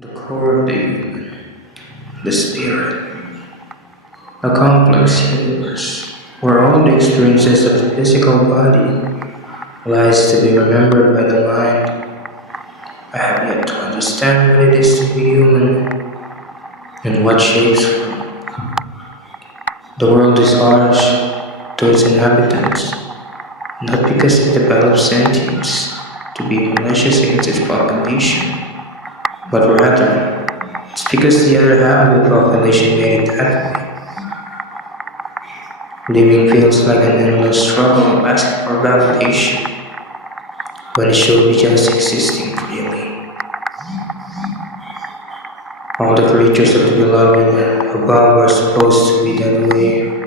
The core of the human, the spirit, a complex universe where all the experiences of the physical body lies to be remembered by the mind. I have yet to understand what it is to be human and what shapes one. The world is harsh to its inhabitants, not because it develops sentience to be malicious against its population, but rather it's because the other half of the population made it that way. Living feels like an endless struggle asking for validation when it should be just existing freely. All the creatures of the beloved above are supposed to be that way.